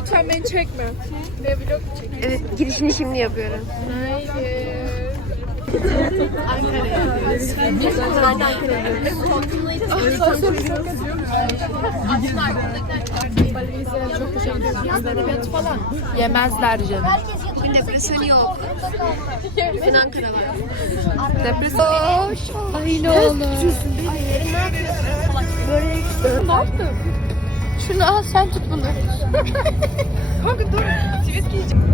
lütfen beni çekme. Ve vlog çek. Evet girişini şimdi yapıyorum. Hayır. Yemezler canım. Bugün depresyon yok. Bugün Ankara var. Depresyon. Ay ne olur. Böyle Ne yaptın? Şunu al sen tut bunu. Kanka dur. Tweet giyeceğim.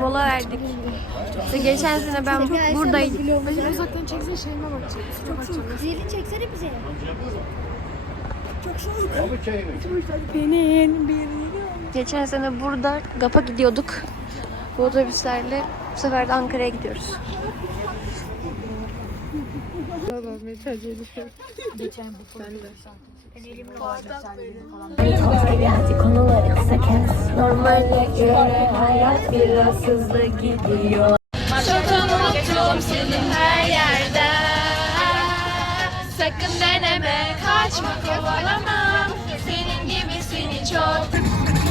Mola verdik. İşte geçen sene ben buradaydım. Beni uzaktan çeksene şeyime bakacağım. Çok soğuk. Zili çeksene bize. Geçen sene burada GAP'a gidiyorduk. Bu otobüslerle bu sefer de Ankara'ya gidiyoruz. Konuları kısa kes. Normalde göre hayat biraz hızlı gidiyor. Unuttum her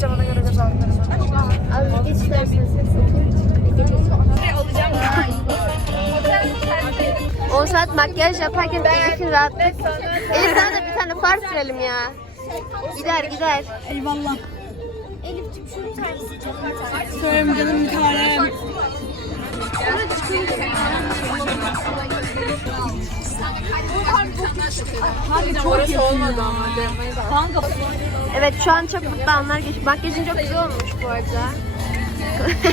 kanka. Geçeceğim ona göre altlarına. Abi geç istersen. 10 saat makyaj yaparken benim için rahatlık. Elif sana da bir tane far sürelim ya. Gider gider. Elif'ciğim şunu tersi çok Söyleyeyim canım karem. Hadi çok olmadı ama. Evet şu an çok mutlu anlar geçiyor. Makyajın çok güzel olmuş bu arada.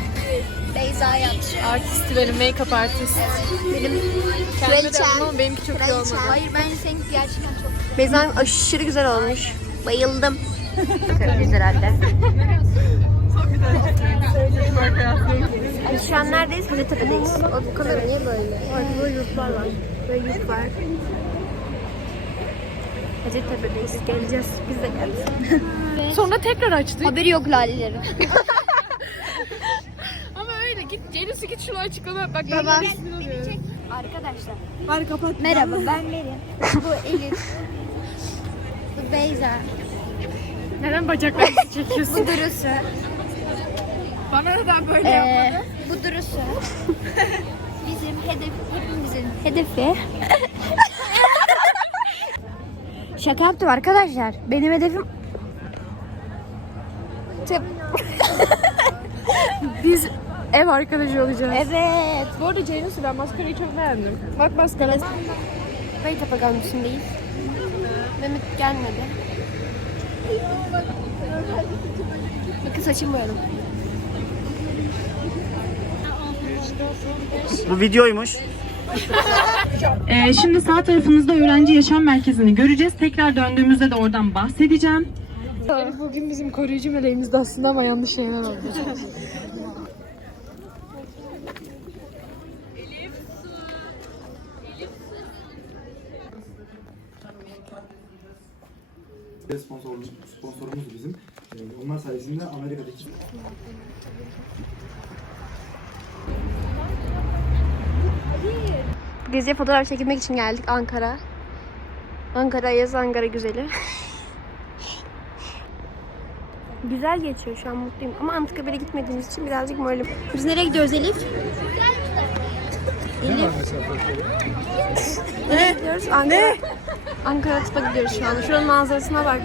Beyza yapmış. Artist benim, make-up artist. Benim Kendi de ama benimki çok iyi olmadı. Hayır bence seninki gerçekten çok. Beyza'nın aşırı güzel olmuş. Bayıldım. Biz herhalde. Ay, şu an neredeyiz? Hacettepe'deyiz. O bu kadar niye böyle? Böyle yurtlar var. Böyle yurt var. Hacettepe'deyiz. Geleceğiz. Biz de geldik. Sonra tekrar açtık. Haberi yok lalelerin. Ama öyle git Celis'i git şunu açıklama. Bak Baba. ben alıyorum. Arkadaşlar. Bari kapat. Merhaba ben Merin. Bu Elif. Bu Beyza. Neden bacaklarınızı çekiyorsun? Bu Durusu. Bana neden böyle Ee, yapmadın? bu Durusu. Bizim hedef, hepimizin hedefi. Şaka yaptım arkadaşlar. Benim hedefim Biz ev arkadaşı olacağız. Evet. Bu arada Ceylin ben maskarayı çok beğendim. Bak maskara. Bayit gelmişimdeyiz. Mehmet gelmedi. Bakın saçım boyadım. Bu videoymuş. Ee, şimdi sağ tarafınızda öğrenci yaşam merkezini göreceğiz. Tekrar döndüğümüzde de oradan bahsedeceğim. Elif bugün bizim koruyucu meleğimizdi aslında ama yanlış şeyler oldu. Sponsorumuz, sponsorumuz bizim. Ee, Onlar sayesinde Amerika'daki Geziye fotoğraf çekilmek için geldik Ankara. Ankara yaz Ankara güzeli. Güzel geçiyor şu an mutluyum. Ama Anıtkabir'e gitmediğimiz için birazcık moralim. Biz nereye gidiyoruz Elif? Elif. Nereye gidiyoruz? Ankara. Ankara Tıp'a gidiyoruz şu an. Şuranın manzarasına bak.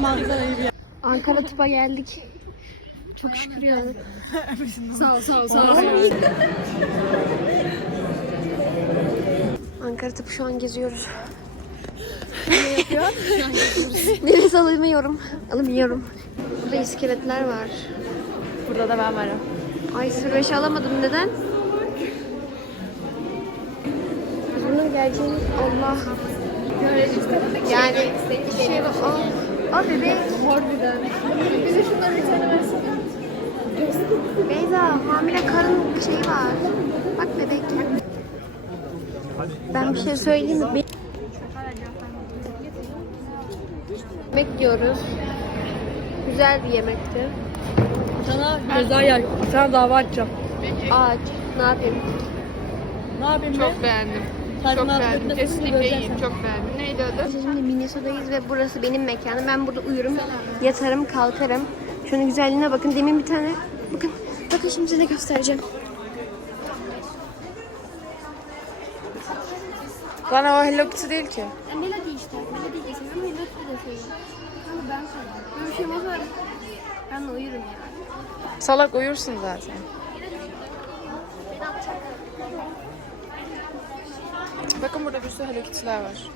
Manzarayı Ankara Tıp'a geldik. Çok şükür ya. sağ ol, sağ ol, sağ ol. Ankara Tıp'ı şu an geziyoruz. Nefes alamıyorum. Alamıyorum. Burada iskeletler var. Burada da ben varım. Ay 05 alamadım neden? Bunun gerçeğini Allah. Yani şey var. Aa, aa bebek. Harbiden. Bize şunları bir tane versene. Beyza hamile karın şeyi var. Bak bebek. Ben bir şey söyleyeyim mi? Yemek diyoruz. Güzel bir yemekti. Sana ceza yer. Sana dava açacağım. Ağaç. Ne yapayım? Ne yapayım Çok beğendim. Çok beğendim. Kesinlikle iyiyim. Çok beğendim. Neydi adı? Biz Şimdi Minnesota'dayız ve burası benim mekanım. Ben burada uyurum, yatarım, kalkarım. Şunun güzelliğine bakın. Demin bir tane... Bakın, bakın şimdi size göstereceğim. Bana o Hello Kitty değil ki. Melody işte. Melody de seviyorum, Melody de seviyorum. Ama ben seviyorum. Böyle bir şey olmaz Ben de uyurum ya. Salak uyursun zaten. Bakın burada bir sürü Hello Kitty'ler var.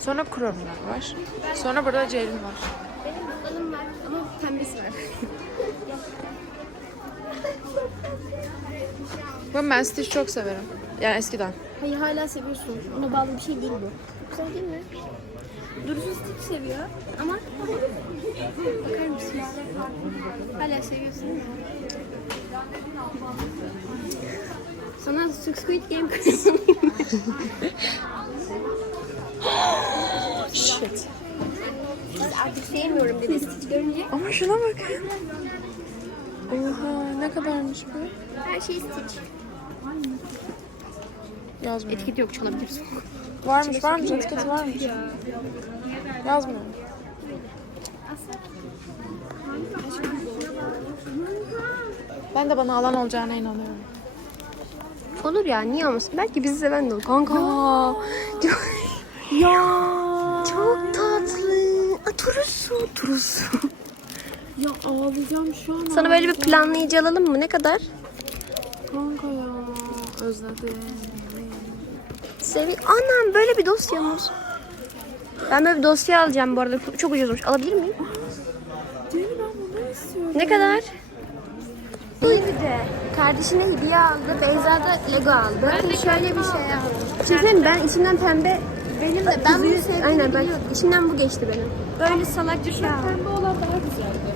Sonra Chrome'lar var. Sonra burada Ceylin var. Benim bundanım var ama pembesi var. Ben Ben Stitch çok severim. Yani eskiden. Hayır hala seviyorsun. Ona bağlı bir şey değil bu. Güzel değil mi? Durusu Stitch seviyor ama bakar mısın? Hala seviyorsun değil mi? Sana Squid Game kazanayım. Shit. Artık sevmiyorum dedi Stitch görünce. Ama şuna bakın. Oha ne kadarmış bu? Her şey Stitch. Yazmıyor. Etiket yok çalabilirsin. Varmış varmış etiketi varmış. Yazmıyor. Ben de bana alan olacağına inanıyorum. Olur ya niye olmasın? Belki bizi seven de olur. Kanka. Çok, Ya. çok tatlı. Aa, Turusu. Turusu. Ya ağlayacağım şu an. Sana böyle bir planlayıcı alalım mı? Ne kadar? Kanka ya. Özledim. Sevi Anam böyle bir dosyamız. Ben böyle bir dosya alacağım bu arada. Çok ucuzmuş. Alabilir miyim? Ne kadar? Bu bir de. Kardeşine hediye aldı. Beyza da Lego aldı. Ben de şöyle bir şey aldım. Şimdi ben içinden pembe benim de ben bunu sevdiğimi Aynen ben içimden bu geçti benim. Böyle salak bir şey. Pembe olan daha güzeldi.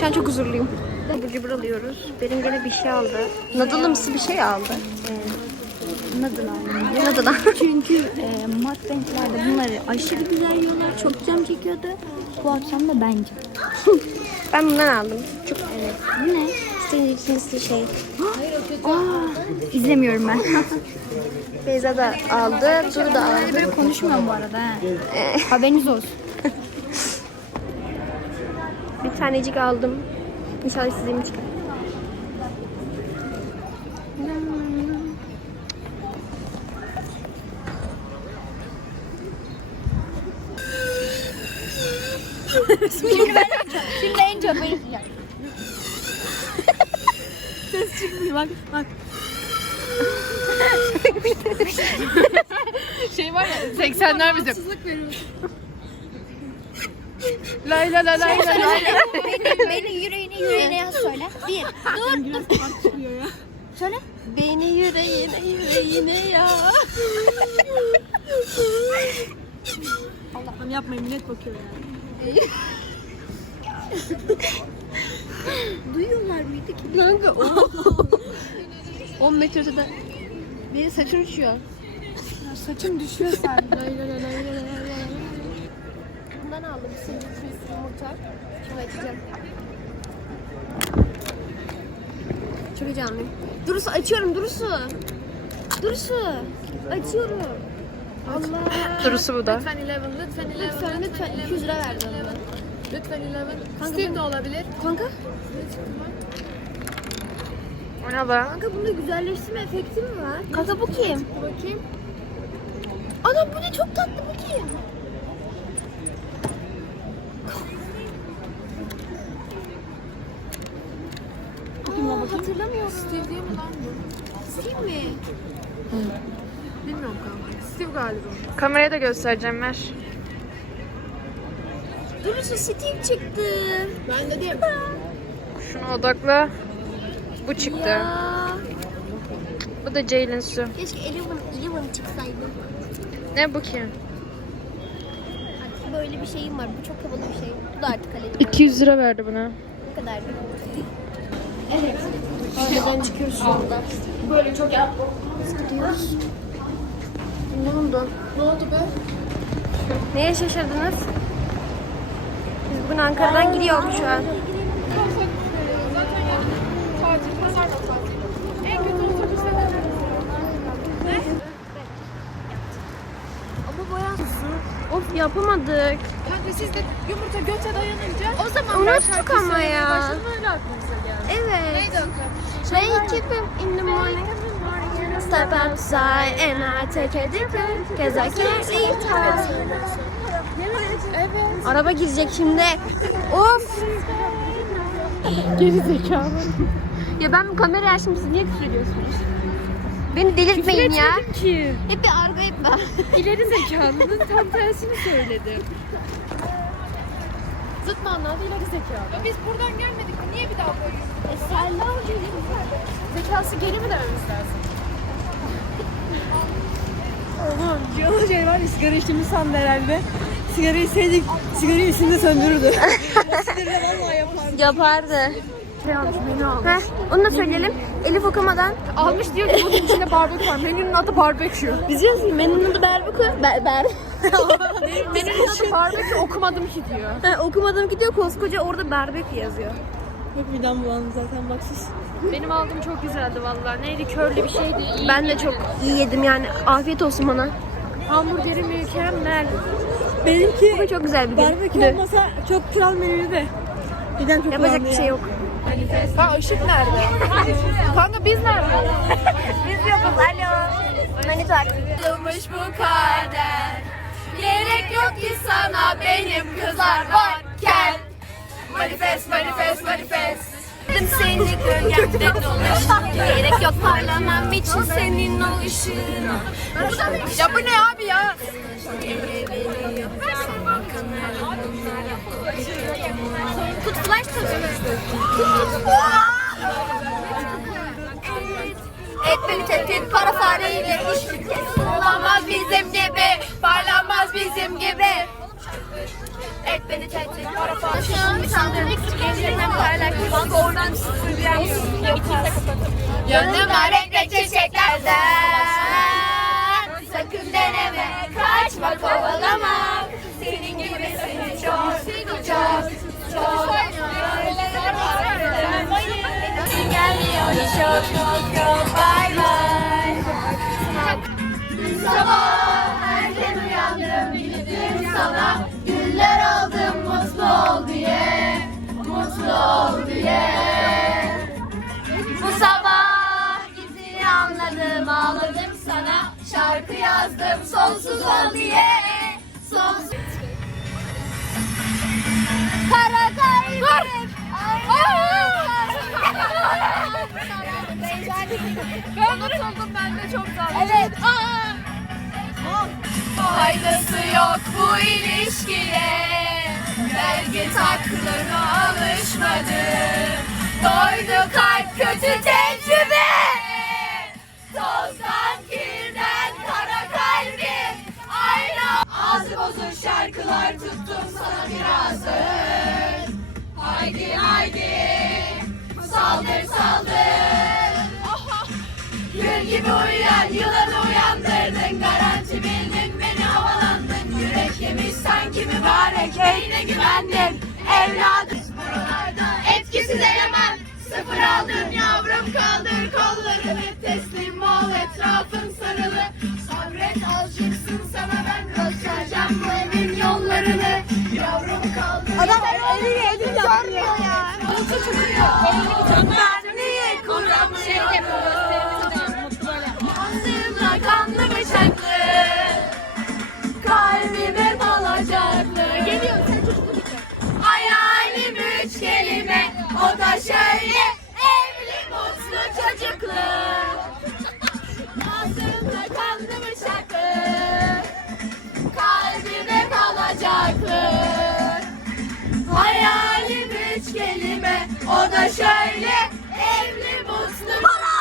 Şu an çok huzurluyum. Abur cubur alıyoruz. Benim gene bir şey aldı. Nadılımsı bir şey aldı. Aldım. Nadıl'a. Çünkü e, mat renklerde bunları aşırı güzel yiyorlar. Çok cam çekiyordu. Bu akşam da bence. Ben bundan aldım. Çok evet. Bu ne? Senin ikincisi şey. Aa, izlemiyorum ben. Beyza da aldı. Duru da aldı. Böyle konuşmuyorum bu arada. ha. Ee, Haberiniz olsun. bir tanecik aldım. İnşallah sizin için. Şimdi en çok beni Şey var ya 80'ler bize. Lay la la lay la lay. beni, beni yüreğine yüreğine yaz söyle. Bir. Dur dur. Söyle. Beni yüreğine yüreğine ya. Allah'ım yapmayın millet bakıyor ya. Duyuyorlar mıydı ki? Kanka o. 10 metre ötede. Benim saçım uçuyor. Saçım düşüyor sen. Bundan aldım. Sınırsız yumurta. Şimdi açacağım. Çok heyecanlıyım. Durusu açıyorum Durusu. Durusu. Açıyorum. Allah. Durusu bu da. Lütfen Eleven, lütfen Eleven. Lütfen lütfen 200 lira verdim. Lütfen Eleven. Steve de olabilir. Kanka. O ne lan? Kanka bunda güzelleştirme efekti mi var? Kanka bu kim? Bakayım. Ana bu ne çok tatlı bu kim? Aa, hatırlamıyorum. Steve değil mi lan bu? Steve mi? Bilmiyorum kanka. Steve galiba. Kameraya da göstereceğim ver. Burası Steve çıktı. Ben de diyeyim. Şuna odakla. Bu çıktı. Ya. Bu da Jalen Su. Keşke Eleven, Eleven çıksaydı. Ne bu ki? Böyle bir şeyim var. Bu çok havalı bir şey. Bu da artık kaleci. 200 lira verdi buna. Ne kadar? Evet. Şuradan çıkıyoruz şu anda. Böyle çok yapmamız gidiyoruz. Ne oldu? Ne oldu be? Neye şaşırdınız? Bugün Ankara'dan gidiyoruz şu an. Of yapamadık. Kanka siz de yumurta göte dayanınca o zaman Unuttuk ama ya. başladım öyle aklınıza geldi. Evet. Neydi o kadar? Wake up in the morning. Step outside and I take a dip Cause I can't leave town. Evet. Araba girecek şimdi. Of. Geri zekalı. Ya ben bu kamerayı açtım siz niye küfür ediyorsunuz? Beni delirtmeyin ya. ki. Hep bir argo etme. İleri zekalının tam tersini söyledim. Zıt manada ileri zekalı. Biz buradan gelmedik mi? Niye bir daha koyuyorsun? Zekası geri mi dememiz lazım? Yolda şey var ya sigara içtiğimi sandı herhalde. Sigara içseydik sigarayı üstünde söndürürdü. Yapardı. Heh, onu da söyleyelim. Elif okumadan. Almış diyor ki bunun içinde barbekü var. Menünün adı barbekü. Biz diyoruz ki menünün adı barbekü. Ber, ber. Menünün adı barbekü okumadım ki diyor. Ha, okumadım gidiyor koskoca orada barbekü yazıyor. Yok midem bulandı zaten bak sus. Benim aldığım çok güzeldi vallahi. Neydi körlü bir şeydi. İyi. Ben de çok iyi yedim yani. Afiyet olsun bana. Hamburgeri mükemmel. Benimki Bugün çok güzel bir barbekü gündü. olmasa çok kral menüydü de. Midem çok Yapacak bir şey yok. Ha ışık nerede? Kanka biz nerede? Biz yokuz. Alo. Manitak. Yazılmış bu kader Gerek yok ki sana benim kızlar varken Manifest, manifest, manifest Dedim seni gölgemde dolaşır. Gerek yok parlamam için senin o ışığına. Ya bu ne abi ya? Et beni tehdit para fareyle iş Olamaz bizim gibi Parlanmaz bizim gibi. Et beni tehdit para fareyle Sandırdık kendimden parlak Bak oradan sıfırlayan Yanıma renkli çiçeklerden. Sakın deneme Kaçma kovalama yazdım sonsuz ol diye Sonsuz Kara kalbim unutuldum ben de çok dalga. Evet. Faydası yok bu ilişkiye. Vergi aklına alışmadım. Doydu kalp kötü tecrübe. Bozuk şarkılar tuttum sana birazdır. Haydi haydi. Saldır saldır. Gül gibi uyuyan yılanı uyandırdın. Garanti bildin beni havalandın. Yürek yemiş sanki mübarek. Beyne güvendin evladım. Buralarda etkisiz elemem Sıfır aldın yavrum kaldır kollarını. Teslim ol etrafın sarılı. Sabret alışırsın sana ben göstereceğim şöyle evli mutlu. Para!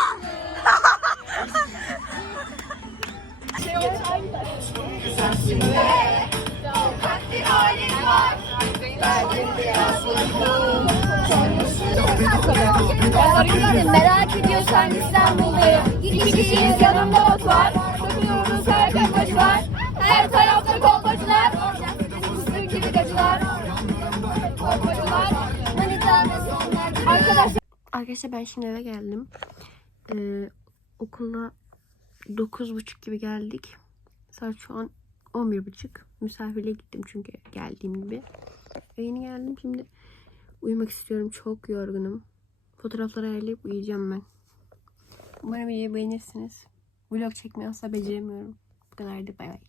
Merak ediyorsan İstanbul'dayım. İki kişiyiz yanımda ot var. Bakıyoruz arka koç var. Her taraf Arkadaşlar ben şimdi eve geldim. Ee, okula 9.30 gibi geldik. Saat şu an 11.30. Misafirliğe gittim çünkü geldiğim gibi. Yeni geldim şimdi uyumak istiyorum. Çok yorgunum. Fotoğrafları ayarlayıp uyuyacağım ben. Umarım videoyu beğenirsiniz. Vlog çekmeyi asla beceremiyorum. Bu kadardı bay bay.